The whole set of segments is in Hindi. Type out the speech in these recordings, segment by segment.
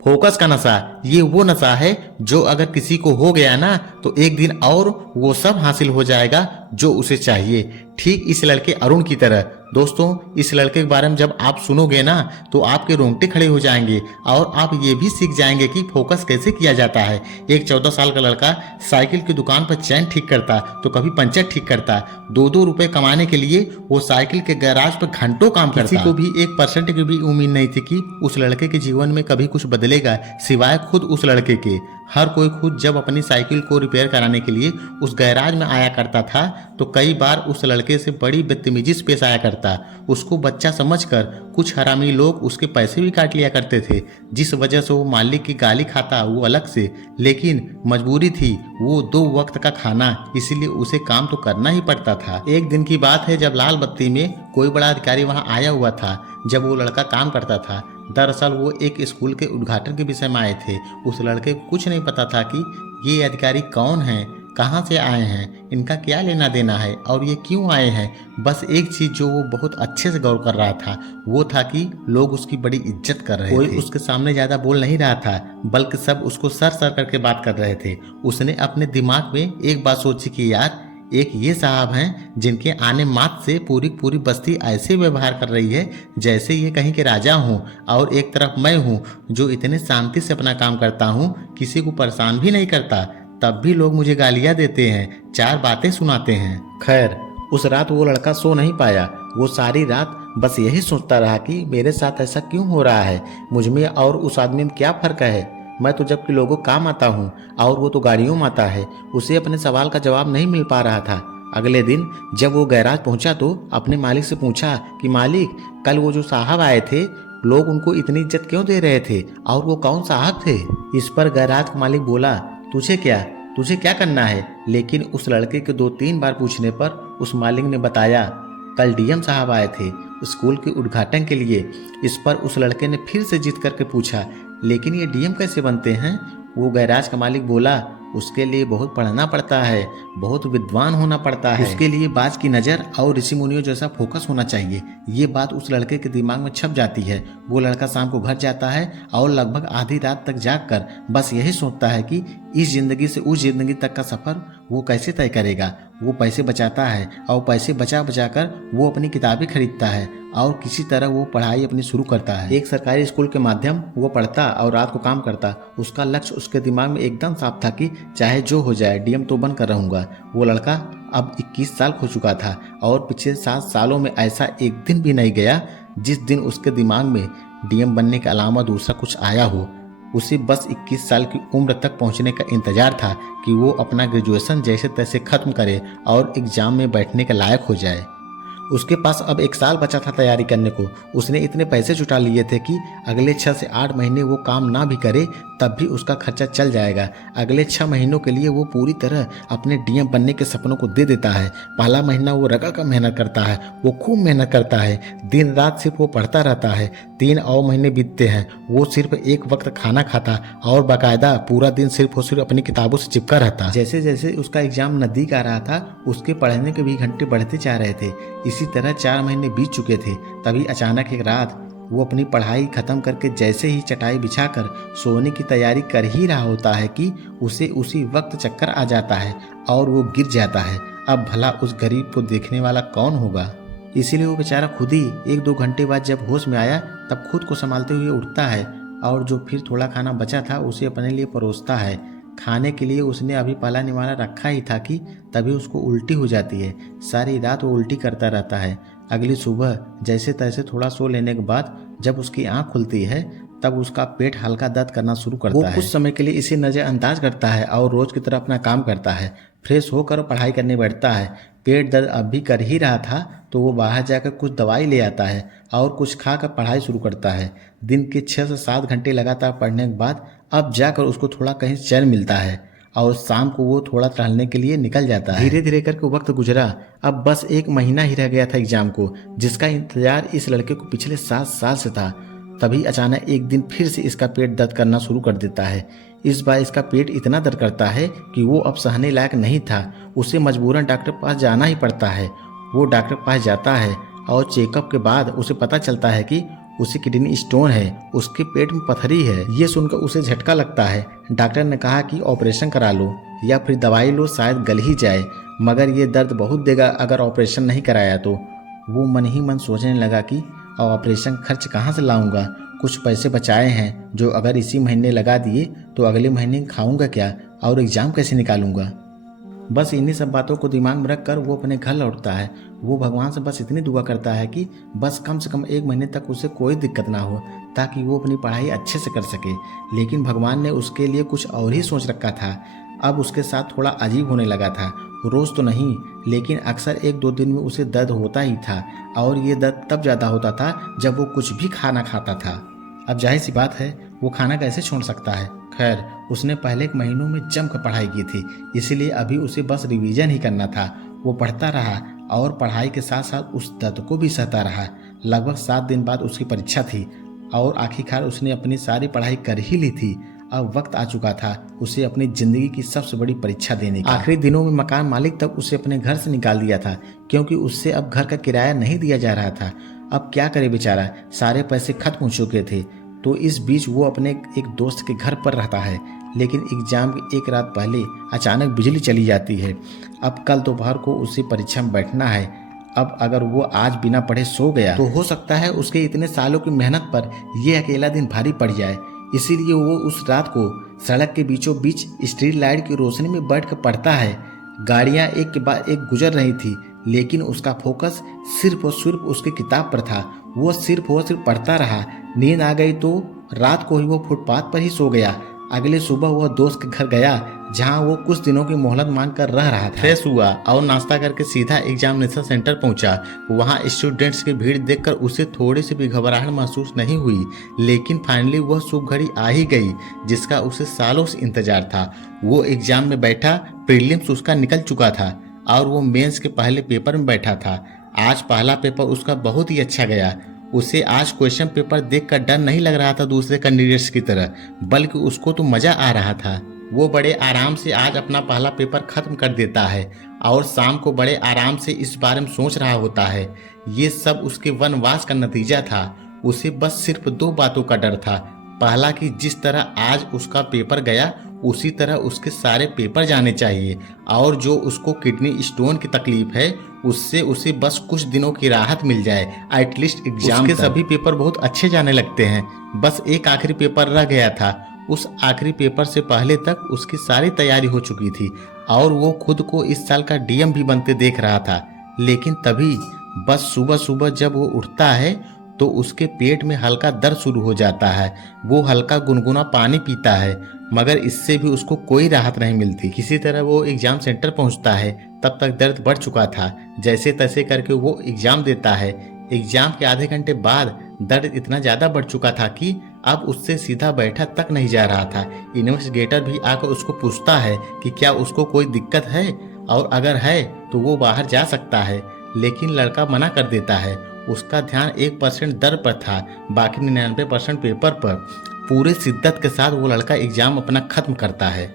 फोकस का नशा ये वो नशा है जो अगर किसी को हो गया ना तो एक दिन और वो सब हासिल हो जाएगा जो उसे चाहिए। ठीक इस लड़के अरुण की तरह। दोस्तों, इस लड़के के बारे में जब आप सुनोगे ना तो आपके रोंगटे खड़े हो जाएंगे और आप ये भी सीख जाएंगे कि फोकस कैसे किया जाता है। एक 14 साल का लड़का साइकिल की दुकान पर चैन ठीक करता तो कभी पंचर ठीक करता। 2-2 रुपए कमाने के लिए वो साइकिल के गैराज पर घंटों काम करता। किसी को भी 1% की भी उम्मीद नहीं थी कि उस लड़के के जीवन में कभी कुछ बदलेगा सिवाय खुद उस लड़के के। हर कोई खुद जब अपनी साइकिल को रिपेयर कराने के लिए उस गैराज में आया करता था तो कई बार उस लड़के से बड़ी बदतमीजी से पेश आया करता। उसको बच्चा समझकर कुछ हरामी लोग उसके पैसे भी काट लिया करते थे, जिस वजह से वो मालिक की गाली खाता वो अलग से, लेकिन मजबूरी थी, वो 2 वक्त का खाना, इसीलिए उसे काम तो करना ही पड़ता था। एक दिन की बात है जब लाल बत्ती में कोई बड़ा अधिकारी वहां आया हुआ था जब वो लड़का काम करता था। दरअसल वो एक स्कूल के उद्घाटन के विषय में आए थे। उस लड़के को कुछ नहीं पता था कि ये अधिकारी कौन हैं, कहाँ से आए हैं, इनका क्या लेना देना है और ये क्यों आए हैं। बस एक चीज जो वो बहुत अच्छे से गौर कर रहा था वो था कि लोग उसकी बड़ी इज्जत कर रहे थे। कोई उसके सामने ज्यादा बोल नहीं रहा था बल्कि सब उसको सर सर करके बात कर रहे थे। उसने अपने दिमाग में एक बात सोची कि यार एक ये साहब हैं जिनके आने मात्र से पूरी पूरी बस्ती ऐसे व्यवहार कर रही है जैसे ये कहीं के राजा हूँ, और एक तरफ मैं हूँ जो इतने शांति से अपना काम करता हूँ, किसी को परेशान भी नहीं करता, तब भी लोग मुझे गालियाँ देते हैं, 4 बातें सुनाते हैं। खैर उस रात वो लड़का सो नहीं पाया। वो सारी रात बस यही सोचता रहा कि मेरे साथ ऐसा क्यों हो रहा है, मुझ में और उस आदमी में क्या फर्क है। मैं तो जबकि लोगों काम आता हूँ और वो तो गाड़ियों में आता है। उसे अपने सवाल का जवाब नहीं मिल पा रहा था। अगले दिन जब वो गैराज पहुंचा तो अपने मालिक से पूछा कि मालिक, कल वो जो साहब आए थे लोग उनको इतनी इज्जत क्यों दे रहे थे और वो कौन साहब थे। इस पर गैराज का मालिक बोला, तुझे क्या करना है। लेकिन उस लड़के के 2-3 बार पूछने पर उस मालिक ने बताया, कल डीएम साहब आए थे स्कूल के उद्घाटन के लिए। इस पर उस लड़के ने फिर से जिद करके पूछा, लेकिन ये डीएम कैसे बनते हैं। वो गैराज का मालिक बोला, उसके लिए बहुत पढ़ना पड़ता है, बहुत विद्वान होना पड़ता है, उसके लिए बाज की नज़र और ऋषि मुनियों जैसा फोकस होना चाहिए। ये बात उस लड़के के दिमाग में छप जाती है। वो लड़का शाम को घर जाता है और लगभग आधी रात तक जाग कर बस यही सोचता है कि इस जिंदगी से उस जिंदगी तक का सफर वो कैसे तय करेगा। वो पैसे बचाता है और पैसे बचा बचा कर वो अपनी किताबें खरीदता है और किसी तरह वो पढ़ाई अपनी शुरू करता है। एक सरकारी स्कूल के माध्यम वो पढ़ता और रात को काम करता। उसका लक्ष्य उसके दिमाग में एकदम साफ था कि चाहे जो हो जाए डीएम तो बन कर रहूंगा। वो लड़का अब 21 साल हो चुका था और पिछले 7 सालों में ऐसा एक दिन भी नहीं गया जिस दिन उसके दिमाग में डीएम बनने के अलावा दूसरा कुछ आया हो। उसे बस 21 साल की उम्र तक पहुंचने का इंतजार था कि वो अपना ग्रेजुएशन जैसे तैसे खत्म करे और एग्जाम में बैठने के लायक हो जाए। उसके पास अब 1 साल बचा था तैयारी करने को। उसने इतने पैसे जुटा लिए थे कि अगले 6 से 8 महीने वो काम ना भी करे तब भी उसका खर्चा चल जाएगा। अगले 6 महीनों के लिए वो पूरी तरह अपने डीएम बनने के सपनों को दे देता है। पहला महीना वो रगड़ कर मेहनत करता है, वो खूब मेहनत करता है, दिन रात सिर्फ वो पढ़ता रहता है। 3 और महीने बीतते हैं, वो सिर्फ एक वक्त खाना खाता और बाकायदा पूरा दिन सिर्फ अपनी किताबों से चिपका रहता। जैसे जैसे उसका एग्जाम नजदीक आ रहा था उसके पढ़ने के भी घंटे बढ़ते जा रहे थे। इसी तरह 4 महीने बीत चुके थे। तभी अचानक एक रात वो अपनी पढ़ाई खत्म करके जैसे ही चटाई बिछाकर सोने की तैयारी कर ही रहा होता है कि उसे उसी वक्त चक्कर आ जाता है और वो गिर जाता है। अब भला उस गरीब को देखने वाला कौन होगा। इसीलिए वो बेचारा खुद ही 1-2 घंटे बाद जब होश में आया तब खुद को संभालते हुए उठता है और जो फिर थोड़ा खाना बचा था उसे अपने लिए परोसता है। खाने के लिए उसने अभी पहला निवाला रखा ही था कि तभी उसको उल्टी हो जाती है। सारी रात वो उल्टी करता रहता है। अगली सुबह जैसे तैसे थोड़ा सो लेने के बाद जब उसकी आंख खुलती है तब उसका पेट हल्का दर्द करना शुरू करता है। वो कुछ समय के लिए इसे नजरअंदाज करता है और रोज की तरह अपना काम करता है। फ्रेश होकर पढ़ाई करने बैठता है। पेट दर्द अब भी कर ही रहा था तो वो बाहर जाकर कुछ दवाई ले आता है और कुछ खाकर पढ़ाई शुरू करता है। दिन के 6 से 7 घंटे लगातार पढ़ने के बाद अब जाकर उसको थोड़ा कहीं चैन मिलता है और शाम को वो थोड़ा टहलने के लिए निकल जाता है। धीरे धीरे करके वक्त गुजरा। अब बस 1 महीना ही रह गया था एग्जाम को, जिसका इंतजार इस लड़के को पिछले 7 साल से था। तभी अचानक एक दिन फिर से इसका पेट दर्द करना शुरू कर देता है। इस बार इसका पेट इतना दर्द करता है कि वो अब सहने लायक नहीं था। उसे मजबूरन डॉक्टर के पास जाना ही पड़ता है। वो डॉक्टर के पास जाता है और चेकअप के बाद उसे पता चलता है कि उसे किडनी स्टोन है, उसके पेट में पथरी है। ये सुनकर उसे झटका लगता है। डॉक्टर ने कहा कि ऑपरेशन करा लो या फिर दवाई लो, शायद गल ही जाए, मगर ये दर्द बहुत देगा अगर ऑपरेशन नहीं कराया तो। वो मन ही मन सोचने लगा कि ऑपरेशन खर्च कहाँ से लाऊंगा, कुछ पैसे बचाए हैं जो अगर इसी महीने लगा दिए तो अगले महीने खाऊंगा क्या और एग्ज़ाम कैसे निकालूंगा। बस इन्हीं सब बातों को दिमाग में रखकर वो अपने घर लौटता है। वो भगवान से बस इतनी दुआ करता है कि बस कम से कम 1 महीने तक उसे कोई दिक्कत ना हो, ताकि वो अपनी पढ़ाई अच्छे से कर सके। लेकिन भगवान ने उसके लिए कुछ और ही सोच रखा था। अब उसके साथ थोड़ा अजीब होने लगा था। रोज़ तो नहीं, लेकिन अक्सर 1-2 दिन में उसे दर्द होता ही था, और ये दर्द तब ज़्यादा होता था जब वो कुछ भी खाना खाता था। अब जाहिर सी बात है, वो खाना कैसे छोड़ सकता है। खैर, उसने पहले के महीनों में जमकर पढ़ाई की थी, इसीलिए अभी उसे बस रिवीजन ही करना था। वो पढ़ता रहा और पढ़ाई के साथ साथ उस दर्द को भी सहता रहा। लगभग 7 दिन बाद उसकी परीक्षा थी और आखिरकार उसने अपनी सारी पढ़ाई कर ही ली थी। अब वक्त आ चुका था उसे अपनी जिंदगी की सबसे बड़ी परीक्षा देने का। आखिरी दिनों में मकान मालिक तक उसे अपने घर से निकाल दिया था, क्योंकि उससे अब घर का किराया नहीं दिया जा रहा था। अब क्या करे बेचारा, सारे पैसे खत्म हो चुके थे। तो इस बीच वो अपने एक दोस्त के घर पर रहता है। लेकिन एग्जाम की 1 रात पहले अचानक बिजली चली जाती है। अब कल दोपहर को उसे परीक्षा में बैठना है। अब अगर वो आज बिना पढ़े सो गया तो हो सकता है उसके इतने सालों की मेहनत पर यह अकेला दिन भारी पड़ जाए। इसीलिए वो उस रात को सड़क के बीचों बीच स्ट्रीट लाइट की रोशनी में बैठकर पढ़ता है। गाड़ियां एक के बाद एक गुजर रही थी, लेकिन उसका फोकस सिर्फ और सिर्फ उसकी किताब पर था। वो सिर्फ और सिर्फ पढ़ता रहा। नींद आ गई तो रात को ही वो फुटपाथ पर ही सो गया। अगले सुबह वह दोस्त के घर गया, जहां वो कुछ दिनों की मोहलत मांग कर रह रहा था। फ्रेश हुआ और नाश्ता करके सीधा एग्जामिनेशन सेंटर पहुंचा। वहां स्टूडेंट्स की भीड़ देखकर उसे थोड़ी सी भी घबराहट महसूस नहीं हुई। लेकिन फाइनली वह शुभ घड़ी आ ही गई, जिसका उसे सालों से इंतजार था। वो एग्जाम में बैठा। प्रीलिम्स उसका निकल चुका था और वो मेंस के पहले पेपर में बैठा था। आज पहला पेपर उसका बहुत ही अच्छा गया। उसे आज क्वेश्चन पेपर देखकर डर नहीं लग रहा था दूसरे कैंडिडेट्स की तरह, बल्कि उसको तो मजा आ रहा था। वो बड़े आराम से आज अपना पहला पेपर खत्म कर देता है और शाम को बड़े आराम से इस बारे में सोच रहा होता है। ये सब उसके वनवास का नतीजा था। उसे बस सिर्फ 2 बातों का डर था। पहला कि जिस तरह आज उसका पेपर गया उसी तरह उसके सारे पेपर जाने चाहिए, और जो उसको किडनी स्टोन की तकलीफ है उससे उसे बस कुछ दिनों की राहत मिल जाए। एटलीस्ट एग्जाम के सभी पेपर बहुत अच्छे जाने लगते हैं। बस एक आखिरी पेपर रह गया था। उस आखिरी पेपर से पहले तक उसकी सारी तैयारी हो चुकी थी और वो खुद को इस साल का डीएम भी बनते देख रहा था। लेकिन तभी बस सुबह सुबह जब वो उठता है तो उसके पेट में हल्का दर्द शुरू हो जाता है। वो हल्का गुनगुना पानी पीता है, मगर इससे भी उसको कोई राहत नहीं मिलती। किसी तरह वो एग्जाम सेंटर पहुंचता है। तब तक दर्द बढ़ चुका था। जैसे तैसे करके वो एग्जाम देता है। एग्जाम के आधे घंटे बाद दर्द इतना ज्यादा बढ़ चुका था कि अब उससे सीधा बैठा तक नहीं जा रहा था। इन्वेस्टिगेटर भी आकर उसको पूछता है कि क्या उसको कोई दिक्कत है, और अगर है तो वो बाहर जा सकता है। लेकिन लड़का मना कर देता है। उसका ध्यान 1% दर्द पर था, बाकी 99% पेपर पर। पूरे शिद्दत के साथ वो लड़का एग्जाम अपना खत्म करता है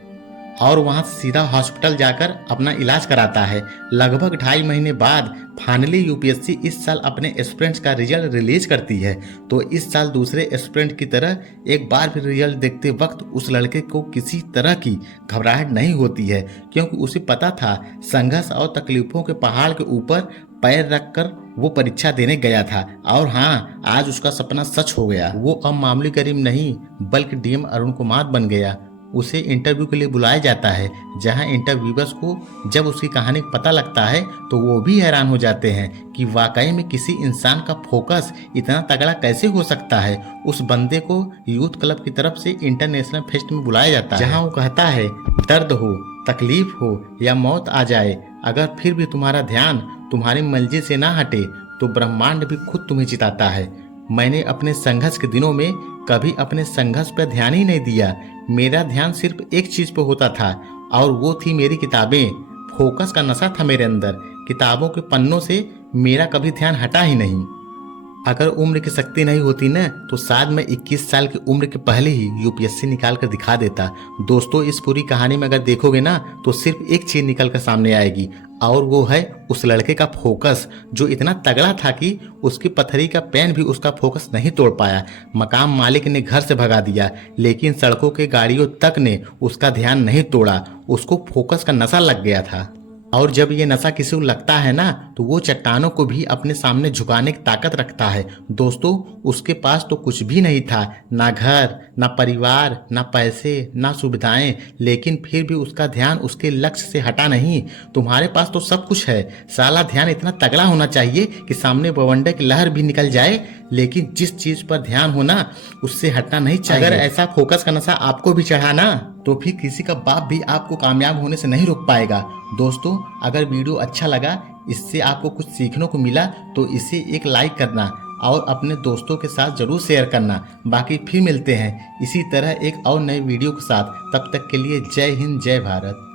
और वहां से सीधा हॉस्पिटल जाकर अपना इलाज कराता है। लगभग 2.5 महीने बाद फाइनली यूपीएससी इस साल अपने एस्पिरेंट्स का रिजल्ट रिलीज करती है। तो इस साल दूसरे एस्पिरेंट की तरह एक बार भी रिजल्ट देखते वक्त उस लड़के को किसी तरह की घबराहट नहीं होती है, क्योंकि उसे पता था संघर्ष और तकलीफों के पहाड़ के ऊपर पैर रखकर वो परीक्षा देने गया था। और हाँ, आज उसका सपना सच हो गया। वो अब मामूली करीब नहीं बल्कि डीएम अरुण कुमार बन गया। उसे इंटरव्यू के लिए बुलाया जाता है, जहां इंटरव्यूअर्स को जब उसकी कहानी पता लगता है तो वो भी हैरान हो जाते हैं कि वाकई में किसी इंसान का फोकस इतना तगड़ा कैसे हो सकता है। उस बंदे को यूथ क्लब की तरफ से इंटरनेशनल फेस्ट में बुलाया जाता है, जहां वो कहता है दर्द हो, तकलीफ हो या मौत आ जाए, अगर फिर भी तुम्हारा ध्यान तुम्हारी मंजिल से ना हटे तो ब्रह्मांड भी खुद तुम्हें जिताता है। मैंने अपने संघर्ष के दिनों में कभी अपने संघर्ष पर ध्यान ही नहीं दिया। मेरा ध्यान सिर्फ एक चीज पर होता था और वो थी मेरी किताबें। फोकस का नशा था मेरे अंदर। किताबों के पन्नों से मेरा कभी ध्यान हटा ही नहीं। अगर उम्र की शक्ति नहीं होती ना तो शायद मैं 21 साल की उम्र के पहले ही यूपीएससी निकाल कर दिखा देता। दोस्तों, इस पूरी कहानी में अगर देखोगे ना तो सिर्फ एक चीज निकल कर सामने आएगी, और वो है उस लड़के का फोकस, जो इतना तगड़ा था कि उसकी पथरी का पेन भी उसका फोकस नहीं तोड़ पाया। मकान मालिक ने घर से भगा दिया, लेकिन सड़कों के गाड़ियों तक ने उसका ध्यान नहीं तोड़ा। उसको फोकस का नशा लग गया था। और जब ये नशा किसी को लगता है ना तो वो चट्टानों को भी अपने सामने झुकाने की ताकत रखता है। दोस्तों, उसके पास तो कुछ भी नहीं था, ना घर, ना परिवार, ना पैसे, ना सुविधाएं, लेकिन फिर भी उसका ध्यान उसके लक्ष्य से हटा नहीं। तुम्हारे पास तो सब कुछ है, साला ध्यान इतना तगड़ा होना चाहिए कि सामने बवंडर की लहर भी निकल जाए, लेकिन जिस चीज पर ध्यान हो ना उससे हटना नहीं चाहिए। अगर ऐसा फोकस का नशा आपको भी चढ़ा ना तो फिर किसी का बाप भी आपको कामयाब होने से नहीं रोक पाएगा। दोस्तों, अगर वीडियो अच्छा लगा, इससे आपको कुछ सीखने को मिला, तो इसे एक लाइक करना और अपने दोस्तों के साथ जरूर शेयर करना। बाकी फिर मिलते हैं इसी तरह एक और नए वीडियो के साथ। तब तक के लिए जय हिंद, जय भारत।